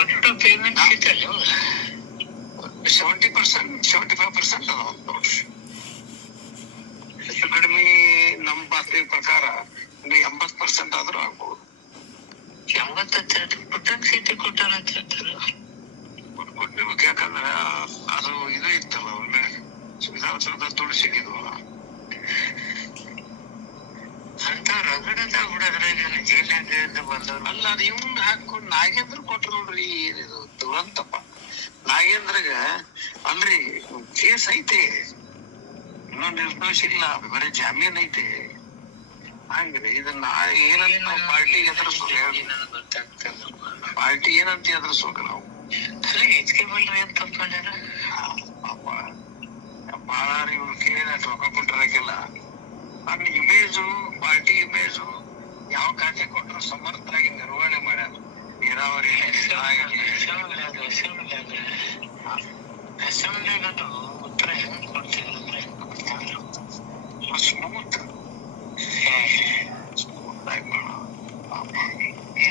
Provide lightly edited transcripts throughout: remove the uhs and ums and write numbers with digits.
ಒಟ್ಟು ಪೇಮೆಂಟ್ ಶೀಟಲ್ಲಿ 70%, 75% ಅದಾವ ನೋಡ್ರಿ. ಹೆಚ್ಚು ಕಡಿಮೆ ನಮ್ಮ ಬಾತ್ರಿ ಪ್ರಕಾರ 80% ಆದ್ರೂ ಆಗ್ಬೋದು. 80% ಸೀಟಿ ಕೊಟ್ಟಾರ ಅಂತ ಹೇಳ್ತಾರೆ. ಕೊಟ್ಟಿರ್ಬೇಕು, ಯಾಕಂದ್ರ ಅದು ಇದು ಇತ್ತಲ್ಲ ಒಮ್ಮೆ ವಿಧಾನಸೌಧ ತುಳಸಿಗಿದ್ವಲ್ಲ ಅಂತ ರಗಡದ ಬಿಡೋದ್ರಾಗ ಜೈಲಾಗ ಬಂದವ್ರು ಅಲ್ಲ. ಅದು ಇವನ್ ಹಾಕೊಂಡು ನಾಗೇಂದ್ರ ಕೊಟ್ರು ನೋಡ್ರಿ. ಏನಿದು ದುರಂತಪ್ಪ. ನಾಗೇಂದ್ರಗ ಅಲ್ರಿ ಕೇಸ್ ಐತೆ, ಇನ್ನೊಂದು ನಿರ್ದೋಷ ಇಲ್ಲ, ಬರೀ ಜಾಮೀನ್ ಐತೆ. ಹಂಗ್ರಿ ಇದನ್ನ ಏನಂತ ನಾವು ಪಾರ್ಟಿಗೆ ಎದುರಿಸೋದು? ಪಾರ್ಟಿ ಏನಂತ ಎದುರಿಸೋಕೆ ನಾವು? ಹೆಚ್ಚಿಗೆ ಬಲ್ರಿ ಅಂತ ತಪ್ಕೊಂಡ್ಯಾರ ಪಾಪ. ಬಾಳ ಇವ್ರು ಕೇಳಿ ರೊಕ್ಕ ಕೊಟ್ಟಿರಕ್ಕಿಲ್ಲ. ನನ್ನ ಇಮೇಜು, ಪಾರ್ಟಿ ಇಮೇಜು ಯಾವ ಖಾತೆ ಕೊಟ್ಟರು ಸಮರ್ಥರಾಗಿ ನಿರ್ವಹಣೆ ಮಾಡ್ಯಾರ. ನೀರಾವರಿ ಅಸೆಂಬ್ಲಿಗದು ಉತ್ತರ ಹೆಂಗ್ ಕೊಡ್ತಿದ್ರೆ ಸ್ಮೂತ್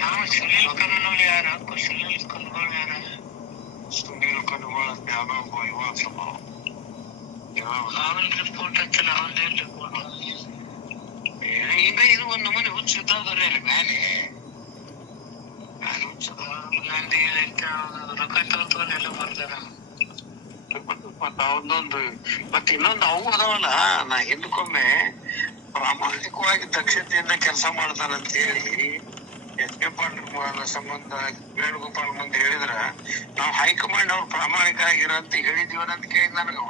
ಯಾವ ಸುನೀಲ್ ಕನ್ನೋಳು ಯಾರ? ಸುನೀಲ್ ಕನ್ಗಳು ಯಾರ? ಸುನೀಲ್ ಕನ್ಗಳು ಅಂತ ಯಾವ್ದೋ ಅವನ್ ರಿಪೋರ್ಟ್ ಹಚ್ಚಲ್ಲ. ಅವನ್ದೇನ್ ರಿಪೋರ್ಟ್? ಈಗ ಇದು ಒಂದ್ ನಮೂನೆ ಹುಚ್ಚಿದ್ದವ್ರೆ ಅಲ್ಲಿ ಮೇಲೆ ಹುಚ್ಚದ. ನಂದು ರೊಕ್ಕ ತಗೊಂಡೆಲ್ಲ ಬರ್ದಾರ. ಒಂದೊಂದು ಮತ್ತೆ ಇನ್ನೊಂದು ಅವು ಅದಾವಲ್ಲ. ನಾ ಹಿಂದಕ್ಕೊಮ್ಮೆ ಪ್ರಾಮಾಣಿಕವಾಗಿ ದಕ್ಷತೆಯಿಂದ ಕೆಲಸ ಮಾಡ್ತಾನಂತ ಹೇಳಿ ಎಚ್ ಕೆ ಪಾಟೀಲ್ ಸಂಬಂಧ ವೇಣುಗೋಪಾಲ್ ಮುಂದೆ ಹೇಳಿದ್ರ ನಾವು ಹೈಕಮಾಂಡ್ ಅವ್ರು ಪ್ರಾಮಾಣಿಕ ಆಗಿರಂತ ಹೇಳಿದೀವನಂತ ಕೇಳಿದ್ ನನಗವ.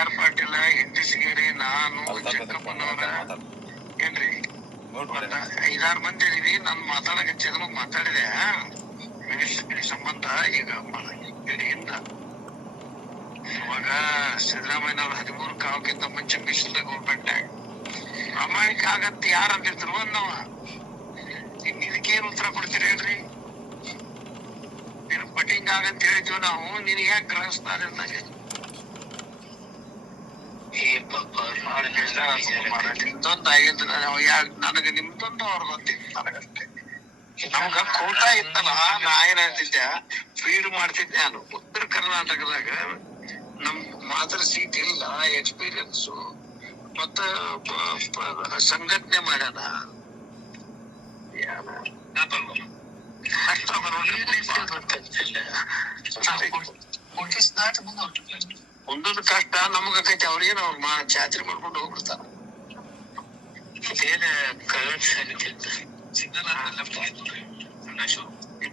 ಆರ್ ಪಾಟೀಲ, ಹೆಂಡಸಿಗೇರಿ, ನಾನು, ಜಕ್ಕಪ್ಪನವರ ಏನ್ರಿ 5-6 ಮಂದಿ ಇದೀವಿ. ನಾನು ಮಾತಾಡಕಚ್ಚಿದ್ರು ಮಾತಾಡಿದೆ ಮಿನಿಸ್ಟ್ರಿ ಸಂಬಂಧ. ಈಗ ಹಿಂದ ಇವಾಗ ಸಿದ್ದರಾಮಯ್ಯನವ್ರ 13 ಕಾವಕ್ಕಿಂತ ಮುಂಚೆ ಮಿಶ್ರ ಗೌರ್ಮೆಂಟ್ನಾಗ ಪ್ರಾಮಾಣಿಕ ಆಗತ್ತೆ ಯಾರಂತಿದ್ರು ಅನ್ನವ. ಇನ್ ಇದಕ್ಕೇನು ಉತ್ತರ ಕೊಡ್ತೀರಿ ಹೇಳ್ರಿ? ನೀನು ಪಟಿಂಗ್ ಆಗಂತ ಹೇಳಿದ್ವಿ ನಾವು, ನೀನ್ ಯಾಕೆ ಗ್ರಹಿಸ್ತಾರೆ ಅಂದಾಗ ನಿಮ್ದೊಂದು ಆಗಿದ್ದು ನನಗೆ ನಿಮ್ದೊಂದು ಅವ್ರ ಗೊತ್ತಿತ್ತು ನನಗಷ್ಟೇ. ನಮ್ಗ ಕೋಟ ಇತ್ತಲ್ಲ, ನಾ ಏನ್ ಹೇಳ್ತಿದ್ದೆ, ಫೀಡ್ ಮಾಡ್ತಿದ್ದೆ ನಾನು. ಉತ್ತರ ಕರ್ನಾಟಕದಾಗ ನಮ್ ಮಾತ್ರ ಸೀಟ್ ಇಲ್ಲ, ಎಕ್ಸ್ಪೀರಿಯನ್ಸು ಮತ್ತ ಸಂಘಟನೆ ಮಾಡ್ಯಾನ. ಒಂದೊಂದು ಕಷ್ಟ ನಮಗೈತಿ. ಅವ್ರೇನು ಅವ್ರ ಜಾತ್ರೆ ಮಾಡ್ಕೊಂಡು ಹೋಗ್ಬಿಡ್ತಾರ.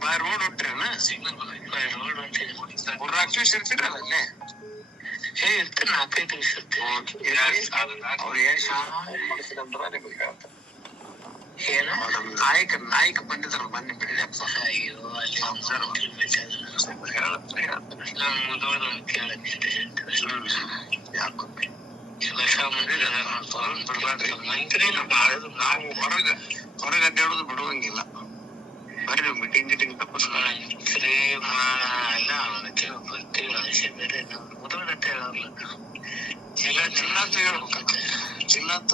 ಬಾಯ್ ರೋಡ್ ಹೊಂಟ್ರೇನ? ರೋಡ್ ಹೊಂಟಿದ್ರಿ ಇರ್ತೀರಲ್ಲ ಅಲ್ಲೇ? ಇರ್ತೀನಿ, 4-5 ದಿವಸ ಇರ್ತೀನಿ. ಏನು ನಾಯಕ ಬಂದಿದ್ರು ಮೊನ್ನೆ ಬೆಳಿಯಪ್ಪ. ಅಯ್ಯೋ ಅಲ್ಲಿ ನಾವು ಹೊರಗೆ ಅಡ್ಡಾಡೋದು ಬಿಡುವಂಗಿಲ್ಲ. ಬರ್ರಿ ಮೀಟಿಂಗ್ ಗಿಟಿಂಗ್ ತಪ್ಪಿಸ್ರಿ ಎಲ್ಲ ಬರ್ತೀವಿ. ಬೇರೆ ಮುದುಗಟ್ಟೆ ಜಿಲ್ಲಾತ್ ಹೇಳ್ಬೇಕಂತೆ. ಜಿಲ್ಲಾತ್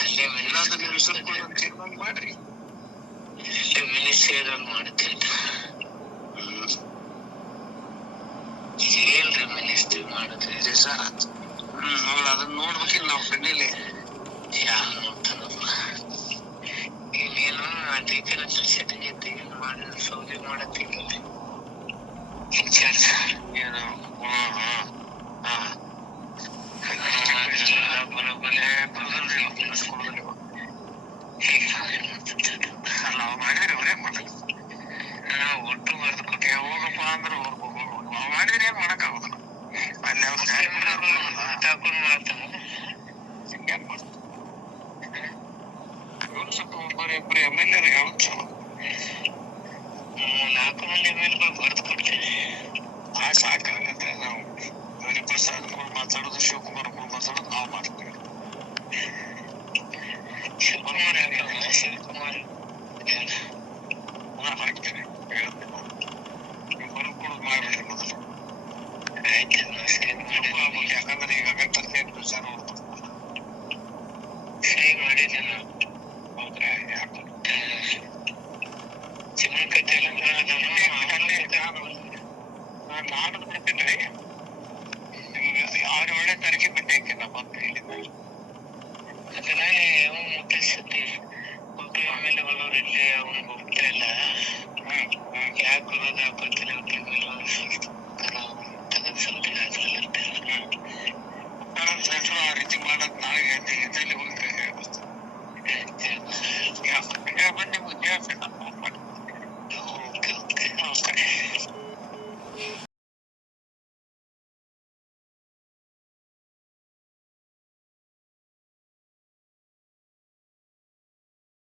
ಅಲ್ಲೇ ಮಿಲ್ಲಾದ ನೀವು ಸ್ವಲ್ಪ ತೀರ್ಮಾನ ಮಾಡ್ರಿ. ಮಿನಿಸ್ಟ್ರಿ ಮಾಡುತ್ತೇನೆ. ಏನ್ರಿ ಮಿನಿಸ್ಟ್ರಿ ಮಾಡುತ್ತೆ ಸರ್? ನೋಡ ಅದನ್ನ ನೋಡ್ಬೇಕಿಲ್ಲ ನಾವು ಕಣ್ಣಲ್ಲಿ. ಯಾರು ನೋಡ್ತಾರಪ್ಪ? ಇನ್ನೇನು ಅಧಿಕಾರ ಸೆಟ್ಟಿಗೆ ಮಾಡಿದ ಸೌದಿ ಮಾಡತ್ತೀವಿ ಇನ್ಚಾರ್ಜ್ ಏನು. ಮಾಡಿದ್ರೆ ಅವರೇ ಮಾಡಲ್ಲ. ನಾವು ಒಟ್ಟು ಬರೆದು ಕೊಟ್ಟೆ ಹೋಗಪ್ಪ ಅಂದ್ರೆ ಮಾಡಿದ್ರೆ ಏನ್ ಮಾಡಕ್ ಆಗೋದಿಲ್ಲ. ಅಲ್ಲಿ ಅವ್ರು ಮಾಡ್ತಾನೆ ಸ್ವಲ್ಪ ಒಬ್ಬರು MLA ಯಾವ್ದು ಚಲೋ 4 ಮಂದಿ MLA ಬರೆದು ಕೊಡ್ತೇವೆ. ಸಾಕಾಗತ್ತೆ. ನಾವು ಹರಿಪ್ರಸಾದ್ ಮಾತಾಡೋದು, ಶಿವಕುಮಾರ್ ಮಾತಾಡೋದು ನಾವು ಮಾಡ್ತೀವಿ. ಶಿವಕುಮಾರ್ ಹಾಕ್ತೇನೆ ನೀವು ಬರೋ ಕೊಡೋದು ಮಾಡ್ಬಿಡ್ರಿ ಮೊದಲು. ಯಾಕಂದ್ರೆ ಈಗ ಅಗತ್ಯ ಪ್ರಚಾರ ಸಹಿ ಮಾಡಿದ್ದೀನಿ. ಹೌದ್ರಾ? ಚಿನ್ನ ಕಥೆ ನಾಡದ್ ಬಿಡ್ತೀನಿ. ಅವ್ರ ಒಳ್ಳೆ ತಾರೀಕಿಗೆ ಬಿಟ್ಟು ಹಾಕಿನಪ್ಪ ಅಂತ ಹೇಳಿದ. ಮುಟ್ಟಿಸುತ್ತೆ ಒಬ್ಬ ಎಮ್ಮೆಲ್ಲೆಗಳು ಇಲ್ಲಿ ಅವನಿಗೆ ಹೋಗ್ತಾ ಇಲ್ಲ. ಯಾಕೆ ಬರೋದು ಹಾಕೋತಿಲ್ಲ